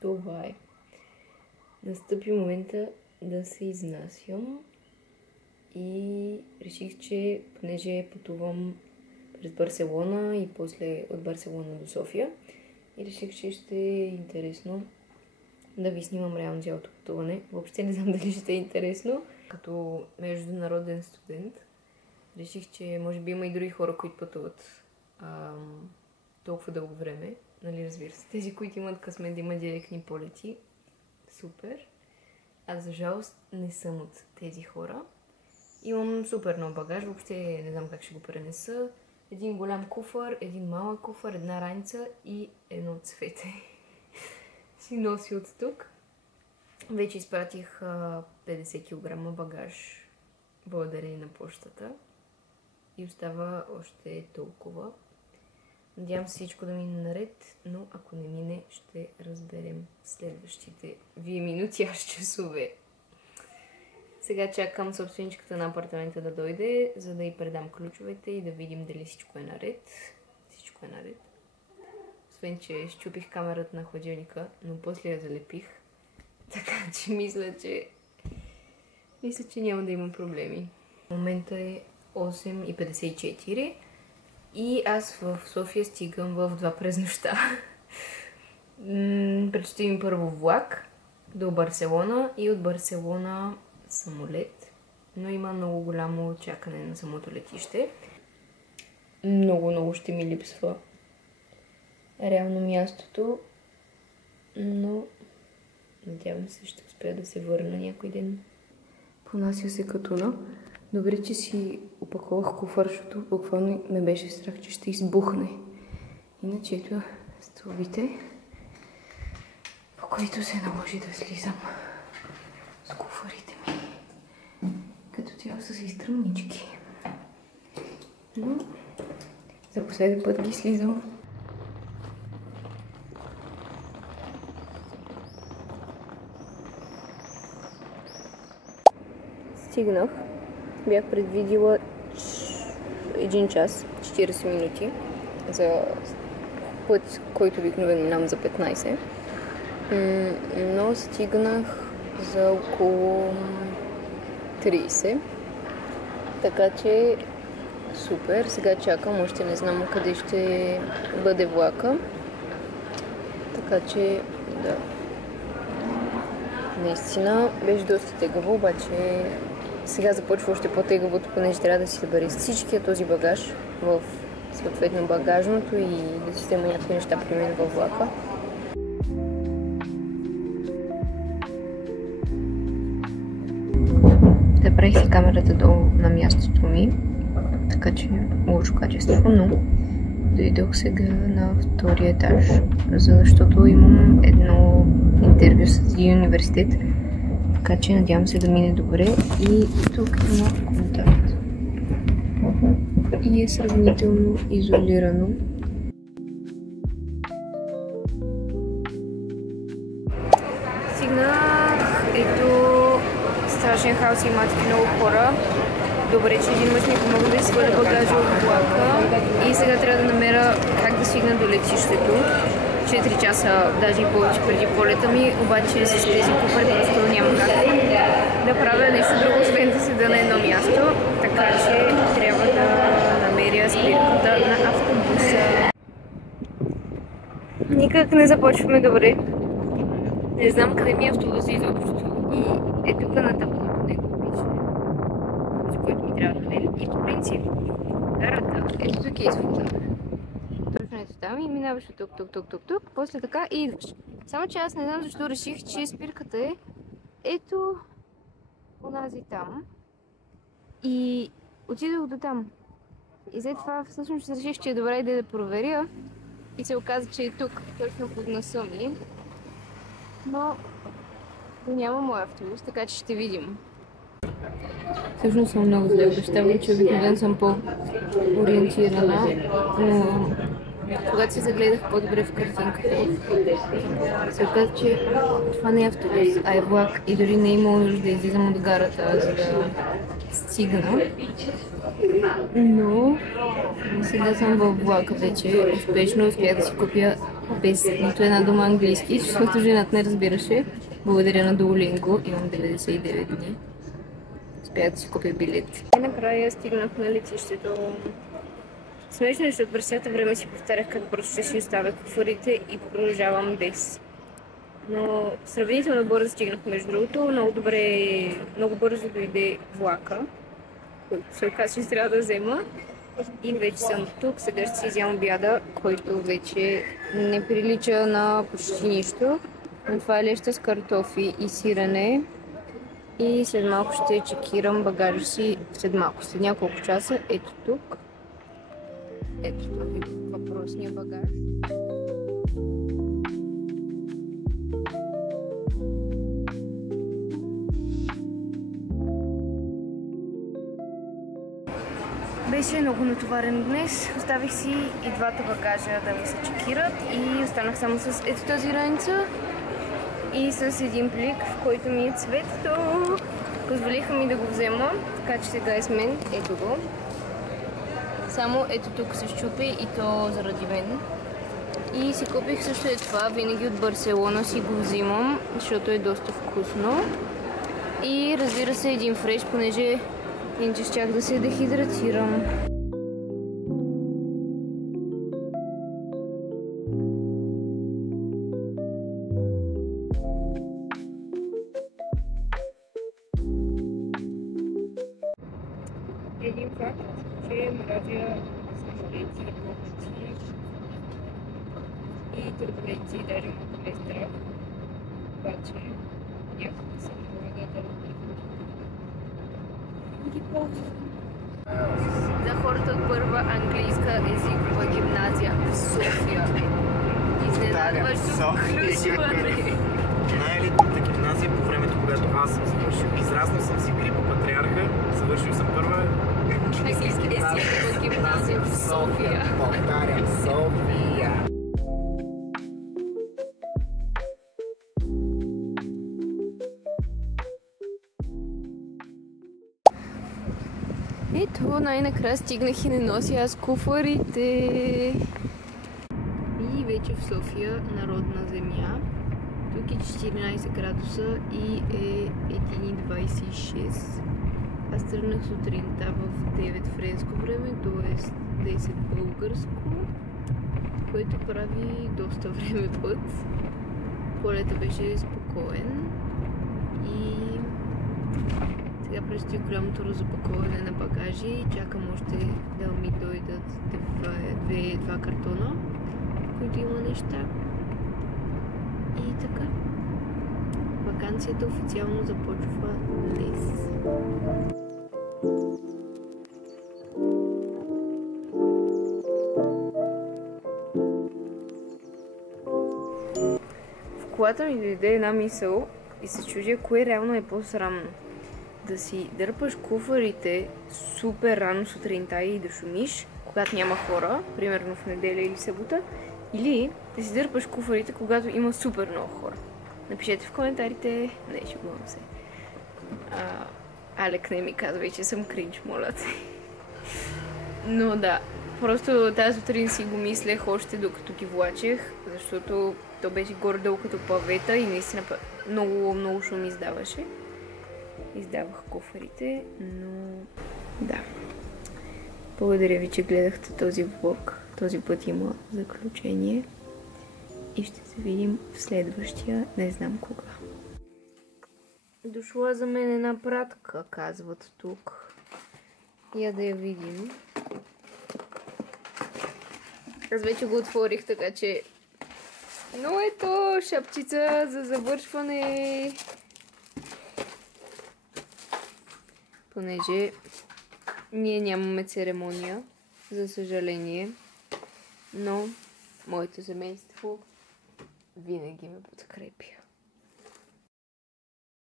Това е. Настъпи момента да се изнасям и реших, че понеже пътувам през Барселона и после от Барселона до София, и реших, че ще е интересно да ви снимам реално цялото пътуване. Въобще не знам дали ще е интересно. Като международен студент реших, че може би има и други хора, които пътуват толкова дълго време. Нали, разбира се. Тези, които имат късмет да имат директни полети. Супер. Аз за жалост не съм от тези хора. Имам супер много багаж. Въобще не знам как ще го пренеса. Един голям куфър, един малък куфър, една раница и едно цвете. Си носи от тук. Вече изпратих 50 кг багаж благодарение на почтата. И остава още толкова. Надявам се всичко да мине наред, но ако не мине, ще разберем следващите вие минути, аз часове. Сега чакам собственичката на апартамента да дойде, за да й предам ключовете и да видим дали всичко е наред. Всичко е наред. Освен, че счупих камерата на хладилника, но после я залепих. Така че мисля, че няма да има проблеми. В момента е 8:54 и аз в София стигам в 2 през нощта. Предстои ми първо влак до Барселона и от Барселона самолет, но има много голямо чакане на самото летище. Много ще ми липсва реално мястото, но надявам се ще успея да се върна някой ден. Понася се катуна. Добре, че си опаковах куфър, защото буквално ме беше страх, че ще избухне. Иначе ето стълбите, по които се наложи да слизам с куфарите ми. Като цяло са си стръмнички. Но за последен път ги слизам. Стигнах. Бях предвидила 1 час 40 минути за път, който обикновено минавам за 15. Но стигнах за около 30. Така че супер. Сега чакам. Още не знам къде ще бъде влака. Така че да. Наистина беше доста тегаво, обаче сега започва още по-тегавото, понеже трябва да си събере всичкия този багаж в съответно багажното и да си взема някакви неща при мен във влака. Забравих си камерата долу на мястото ми, така че лошо качество, но дойдох сега на втория етаж, защото имам едно интервю с един университет, така че надявам се да мине добре. И тук има контакт и е сравнително изолирано. Стигнах, ето страшен хаос, има такива много хора. Добре, че един мъж ми помогна да сваля багажа от влака и сега трябва да намеря как да стигна до летището. 4 часа, даже и повече преди полета ми, обаче с тези куфари просто няма как да правя нещо друго, освен да седа на едно място, така че трябва да намеря спирката на автобуса. Никак не започваме добре. Не знам къде ми е автобуса изобщо и е тук на таблото, не го пише, за който ми трябва да намеря. И по принцип, гарата, ето тук е изхода. Точно ето там и минаваш от тук, после така и идваш. Само че аз не знам защо реших, че спирката е ето онази там и отидох до там. И след това всъщност реших, че е добра идея да проверя и се оказа, че е тук, точно под носа ми. Но няма мой автобус, така че ще видим. Всъщност съм много зле, обещавам, че обикновено съм по-ориентирана, но когато се загледах по-добре в картинката, се оказа, че това не е автобус, а е влак и дори не е имало нужда да излизам от гарата, за да стигна. Но сега съм във влака вече, успешно успях да си купя без нито една дума английски, защото жената не разбираше. Благодаря на Duolingo, имам 99 дни. Успях да си купя билет. И накрая стигнах на летището. Смешно е, защото през цялото време си повтарях как просто ще си оставя куфарите и продължавам без. Но сравнително бързо стигнах, между другото. Много бързо дойде влака, който се оказа, че трябва да взема. И вече съм тук. Сега ще си изям обяда, който вече не прилича на почти нищо. Но това е леща с картофи и сирене. И след малко ще чекирам багажа си. След няколко часа. Ето тук. Ето този въпросния багаж. Беше много натоварен днес. Оставих си и двата багажа да ми се чекират и останах само с ето тази раница и с един плик, в който ми е цветето. Позволиха ми да го взема, така че сега е с мен. Ето го. Само ето тук се щупи и то заради мен. И си купих също това, винаги от Барселона си го взимам, защото е доста вкусно. И разбира се един фреш, понеже иначе щях да се дехидратирам. Един факт, че мразя самолети, работници и турбуленции, даже малко ме е страх. Обаче някакво се налага да ги ползвам. За хората от първа английска езикова гимназия в София. Изненадващо включване. Най-елитната гимназия по времето, когато аз съм завършил. Израснал съм си Грипа Патриарха, завършил съм първа езикова гимназия в София. Повтарям, София. Ето, най-накрая стигнах и не нося аз куфарите. И вече в София, народна земя. Тук е 14 градуса и е 1,26. Аз тръгнах сутринта в 9 френско време, т.е. 10 българско, което прави доста време път. Полета беше спокоен и сега предстои голямото разопаковане на багажи. Чакам още да ми дойдат два картона, в които има неща. И така. Ваканцията официално започва днес. В колата ми дойде една мисъл и се чудя кое реално е по-срамно. Да си дърпаш куфарите супер рано сутринта и да шумиш, когато няма хора, примерно в неделя или събота, или да си дърпаш куфарите, когато има супер много хора. Напишете в коментарите. Не, шегувам се. Алек не ми казва, че съм кринч, моля те. Но да, просто тази сутрин си го мислех още докато ги влачех, защото то беше горе-долу като павета и наистина много шум издаваше. Издавах куфарите, но да. Благодаря ви, че гледахте този влог. Този път има заключение. И ще се видим в следващия, не знам кога. Дошла за мен една пратка, казват тук. Я да я видим. Аз вече го отворих, така че... Но ето, шапчица за завършване. Понеже ние нямаме церемония, за съжаление, но моето семейство винаги ме подкрепя.